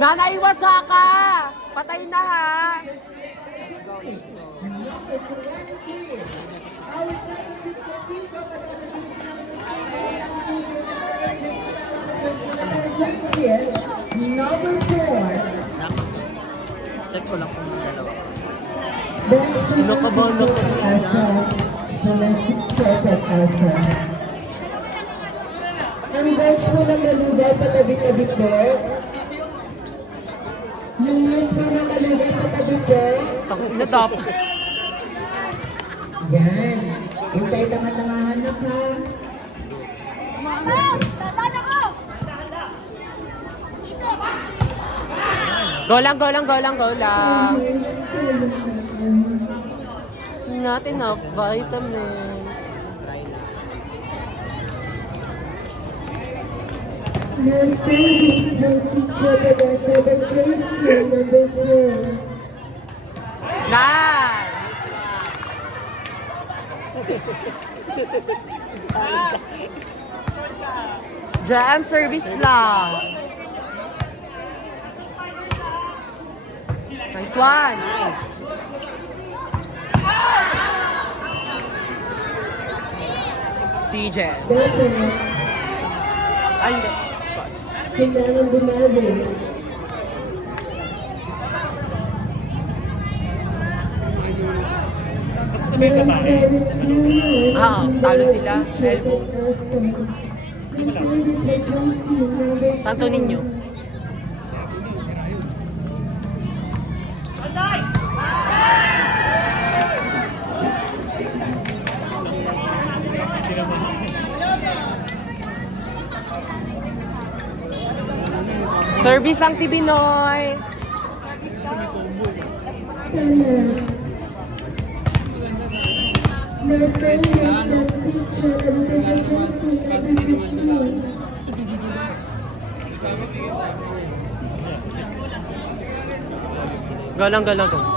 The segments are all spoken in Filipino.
Nanay Wasaka! Patay na ha! Number 4. Check ko lang kung may dalawa. Kinakabahan ako. Ang bench mo na malugay patabi-tabi po. Yung bench mo na malugay patabi po. Takot na dapat. Yan. Hintay tangan-tangahan na ka. Go lang, go lang, go lang, go lang. Not enough vitamins. No service, no secret, number 4. Nice! Jam service lang. Nice one. Si Jen. Dapat, Ay, hindi. kailangan bumawi. Talo sila. Elbow. Santo Niño. Service lang, Tibinoy. No service, no secret, emergency, number 15. Galang, galang, galang.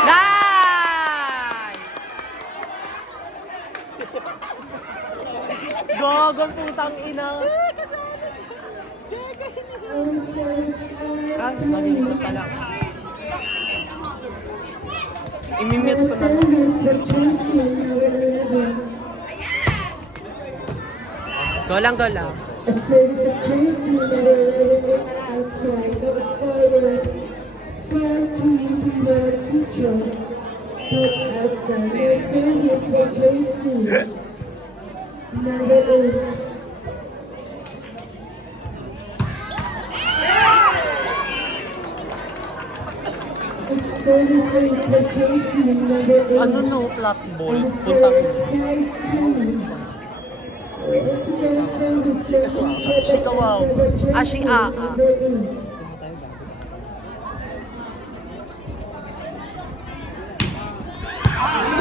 Nice! Gogol putang ina. Ah, mali pala. Imimute ko na. Golang, golang. A service of Tracy, number 11, is outside. That was forward. 4-2, North Central. But outside. No service for Tracy. Number 8. Services for Tracy, number 8. Ano no, flat ball? Puntang Shikawaw. Ashia.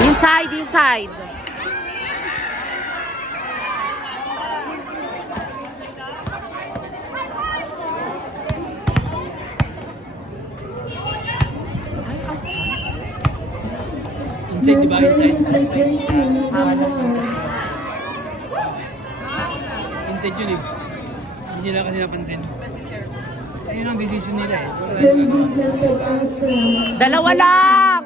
Inside, inside. Ay, outside. Inside, di ba? Inside. Inside yun eh. Hindi nila kasi napansin. Ayun ang decision nila eh. Dalawa lang.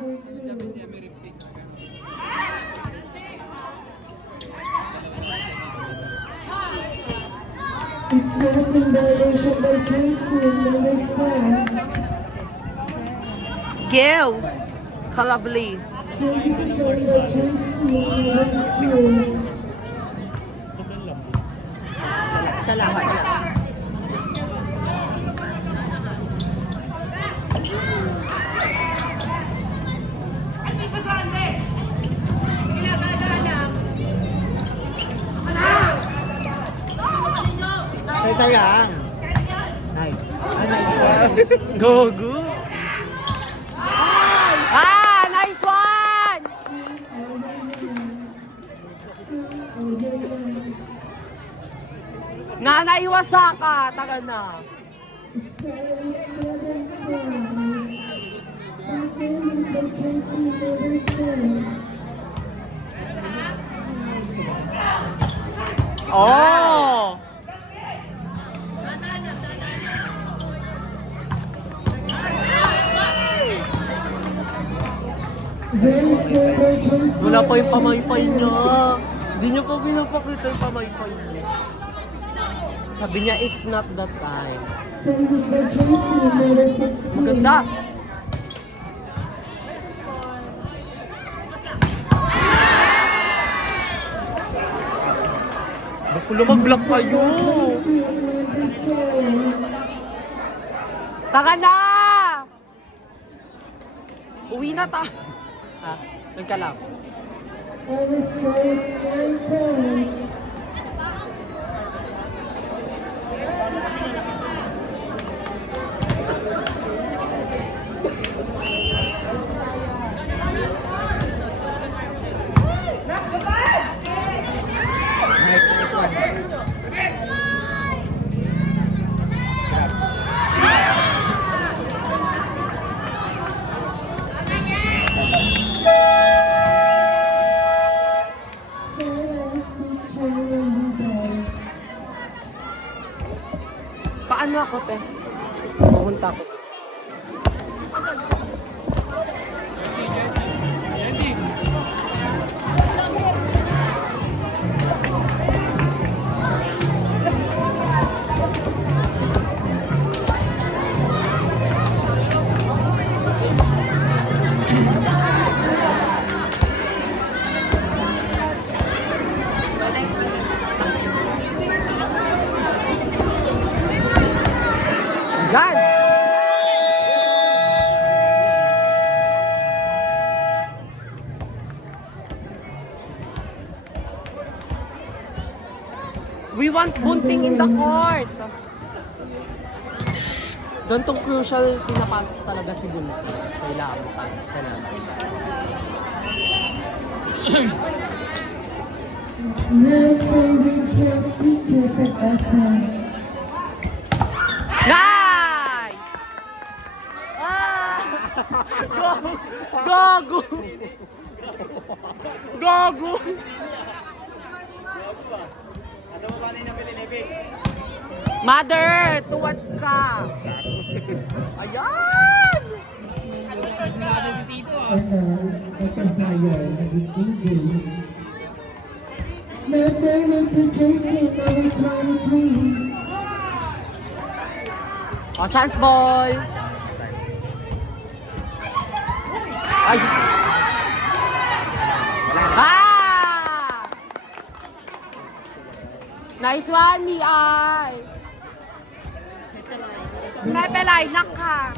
Discussing violation by Tracy, number 7. Gil. Kalabli. Service by Tracy, number 2. Salamat lang. Teka lang. Nice. Gogo. Ah, nice one. Nanay Wasaka, taga na. by jersey number 10. Oh! Very fair by jersey Wala pa yung number pamaypay 10. niya. Hindi niya pa pinapakita yung pamaypay niya. Sabi niya, it's not that time. Service by jersey number 16. Maganda! Baku lumag-block kayo! Jersey number 4. Taka na! Uwi na ta! Ha? Nagka lang. Our score is 9 points. Paano ako, te? Pumunta ako. Yan! We want bunting in the court. Doon tong crucial pinapasok talaga si Bunting. Kailangan mo kailangan. Now service jersey number 7. Nice! Ah! Gago! Gago! Mother! Tuwad ka! Ayan! Second player, naging game. Now service by jersey number 23. Oh, chance ball! Ay! Ah! Nice one, Miay! Mepelay, naka!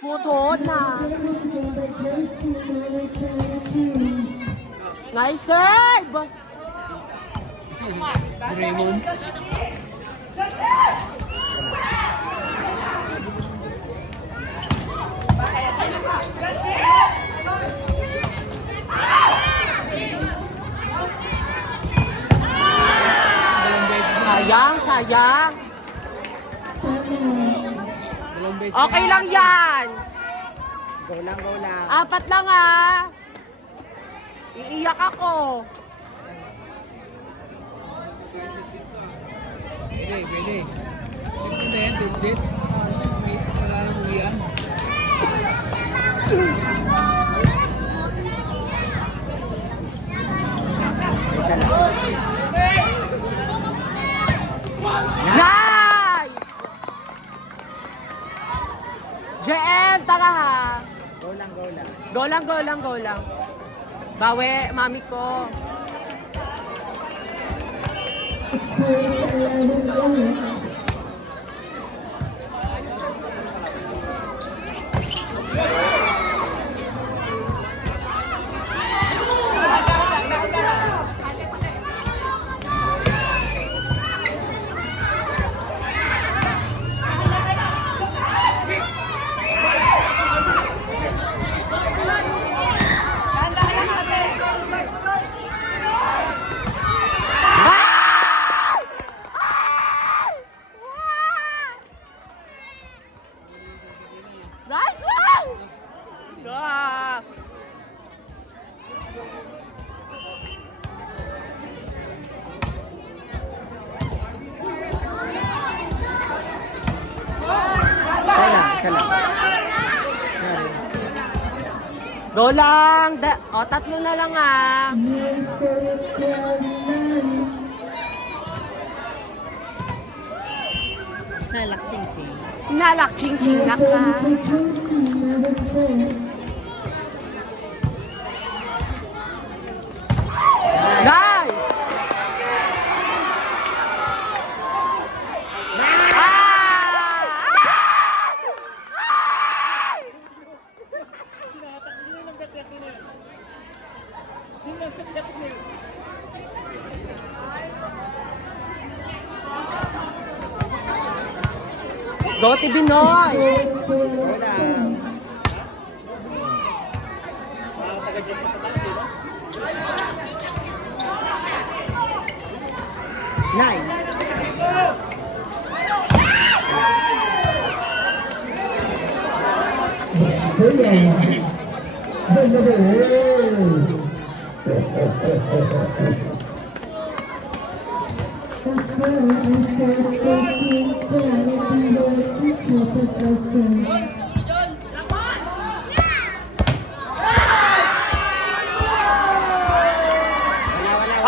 Puto na! Service by jersey number 22. Nice serve! Raymond. Sayang, sayang! Okay lang yan! Go lang, go lang. 4 lang ah! Iiyak ako! Pwede, pwede. Pwede na yan, tutsit. Wala nang uwian. Nice! JM, tara ha! Go lang, go lang. Go lang, go lang, go lang. Bawi, mami ko. Score is 11 points. Go lang! Tatlo na lang ah! Yes, Nalak ching-ching. Nalak ching-ching na ka! Nice! Go to Binoy! Go lang. Nice.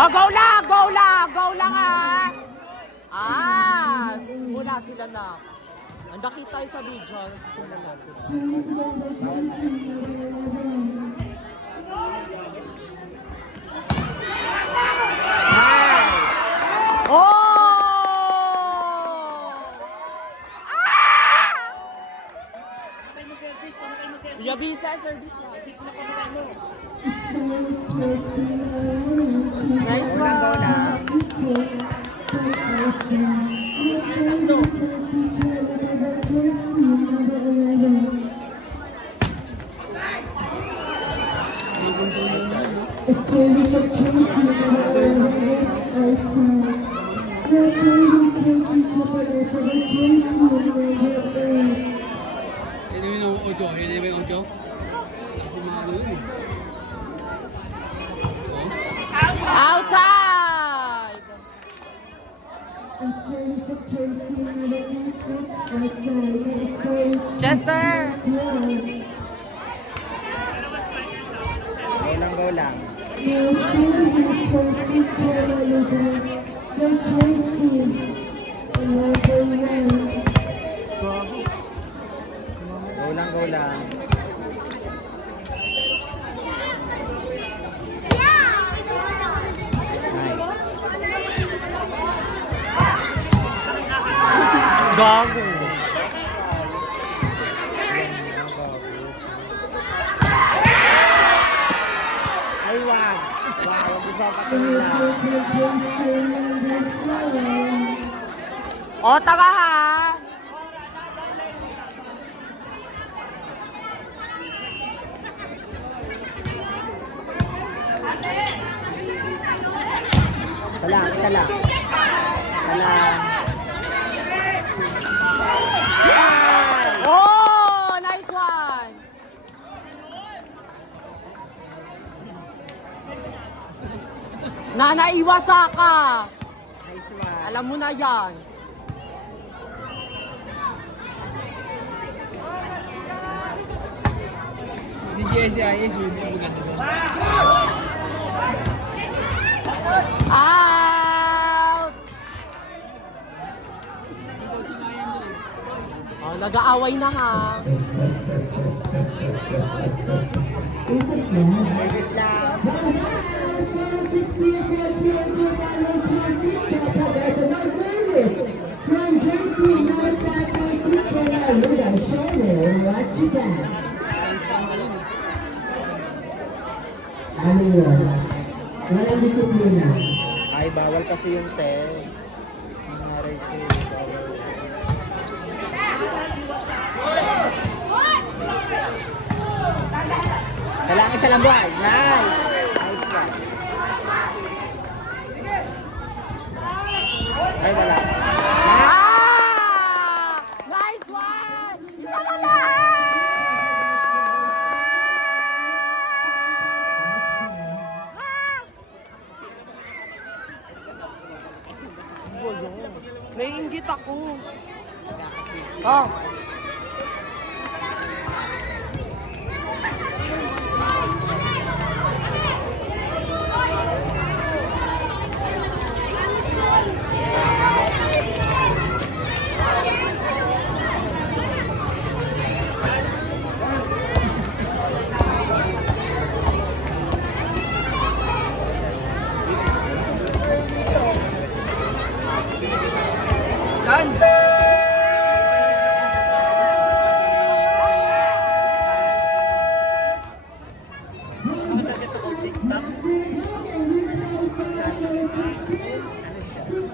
Oh, go lang! Go lang! Go lang ah! Simula sila na. Ang nakita tayo sa video, nagsisimula sila. Oh! Yabisa, service lang. Nice Go one! lang. A series of traces outside. Yan yung 8. Yan yung 8. Ano yun eh. Outside! Chester! Go lang. Go lang. Gago! Ay, wag. Wag mo patula. O, taka ha! Isa lang. Isa lang. Oh! Nice one! Nanaiwasa ka! Nice one. Alam mo na yan. Si GSIS, yung maganda ba? Out! Oh, nag-aaway na ha. Service lang. What you got? Ano yun? Walang disiplina. Ay, bawal kasi yung tel. Nangyari siya. Kailangan isa lang buhay. Nice. Nice one. Ay, wala. Nice one! Isa na lang! Naiinggit ako. Oh.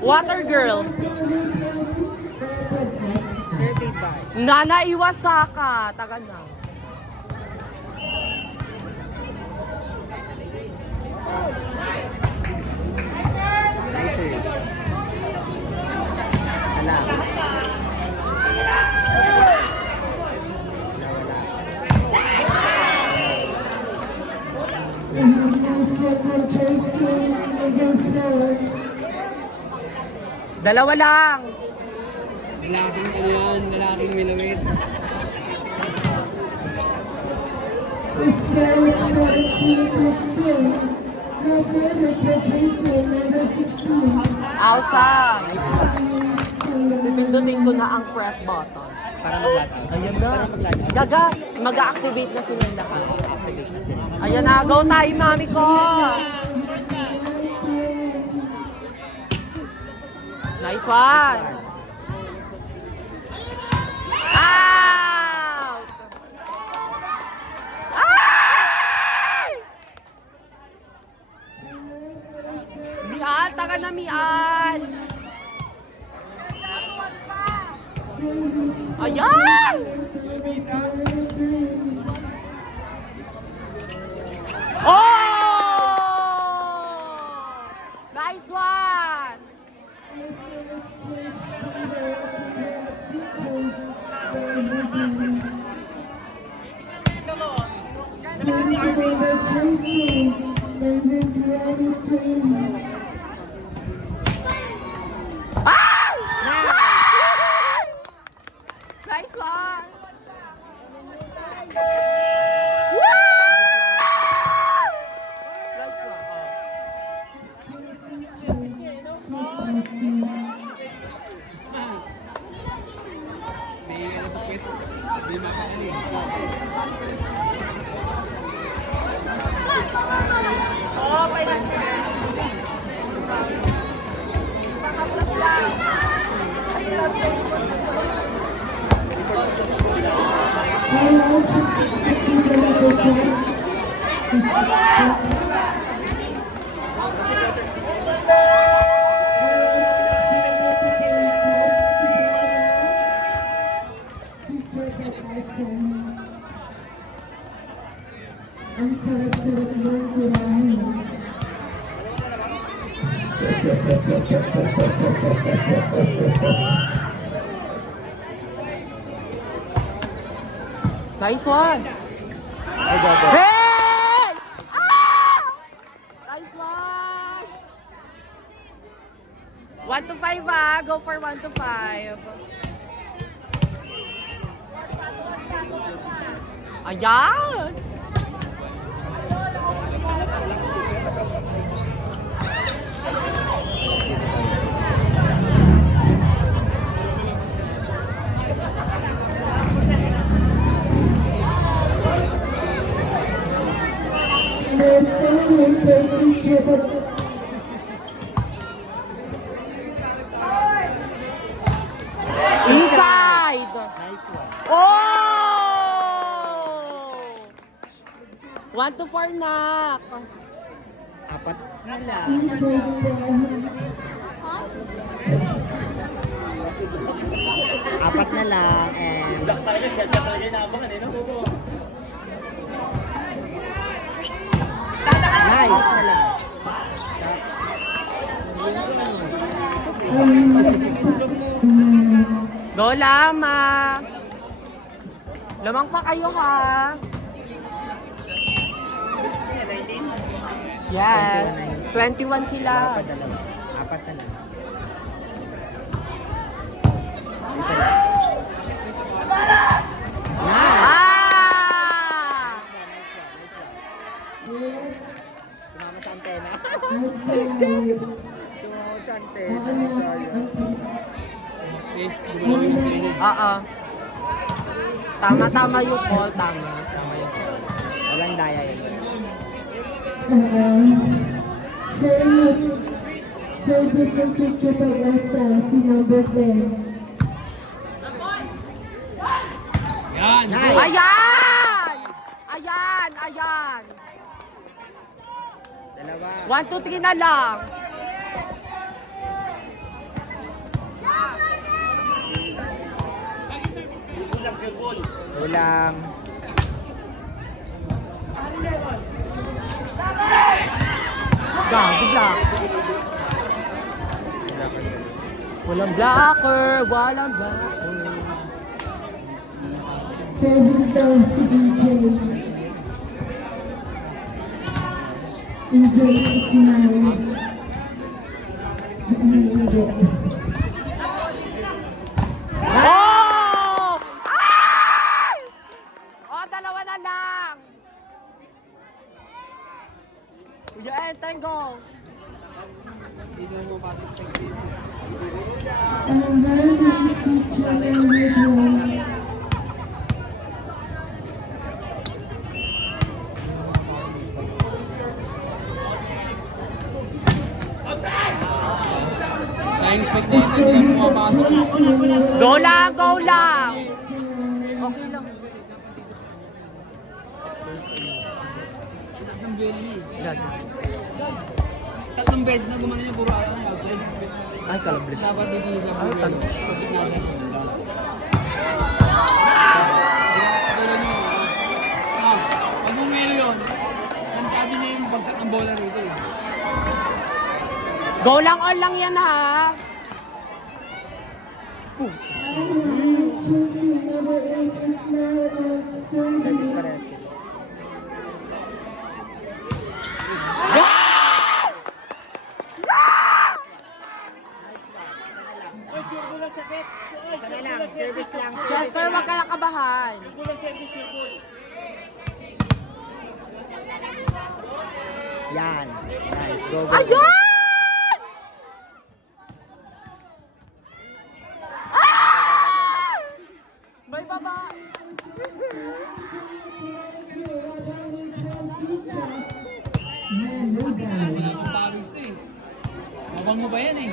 Water girl. Survey by. Nana Iwasaka. Taga na. Nice sir. Wala. Dalawa lang. Lalaking ano yan, lalaking milawit. Outside. Pipindutin ko na ang press button. Para mag-lot out. Ayan na. Para mag-lot out. Gaga, mag-activate na silang lahat. Activate na sila. Ayan na, go tayo, mami ko! Nice one! Out! Ay! Mial, taga na Mial! Ayan! Oh! Nice one! Ah! Nice one! Woo! Nice one. May ano sa kwet. Hindi makakali. Ang sarap-sarap ng kurahin. Nice one! Ay, go, go. Hey! Ah! Nice one! 1 to 5 ah. Go for 1 to 5. Ayan! The song is facing triple. Inside! Nice one. Oh! 1 to 4 nak. Apat na lang. Apat na lang and nice na lang. Go lama. Lamang pa kayo ha. Yes. 21 sila. Apat na lang. Apat na lang. Isa lang. Nice. Ah! Tumama sa antena. Outside. Tumama sa antena. Sorry. Yes, gumalaw yung trainer. Oo. Tama-tama yung call. Tama. Tama yun. Walang daya yun. Service ng si Triple Elsa, si number 10. Yan. Nice. Ayan! Ayan! Ayan! Dalawa. 1, 2, 3 na lang. Ulang. Gago, black. Walang blocker, walang blocker. Service down to DJ. Enjoy the smile. Oh! Ay! Oh, dalawa na lang. Kuya Enteng, go. Hindi na mo pasok sa game. I'm very happy to see you with you. Sayang spectator, hindi na mo mapasok. Go lang, go lang. Okay lang. Tatlong belly niya. Gago. Tatlong beses na gumano niya, puro ayaw niya. Ay, kalablis. Dapat dito sa Ay, tanong. Kapit na siya. Pag bumili yun, kantabi niya yung bagsak ng bola rito eh. Go lang on lang yan, ha. Jersey number 8 is now on service. Pares. Sana lang, service lang. Chester, wag ka nakabahan. Yan. Nice. Go, go. Ayan! Ah! May baba. Man, no doubt. Ang pawis to eh. Mabang mo ba yan eh?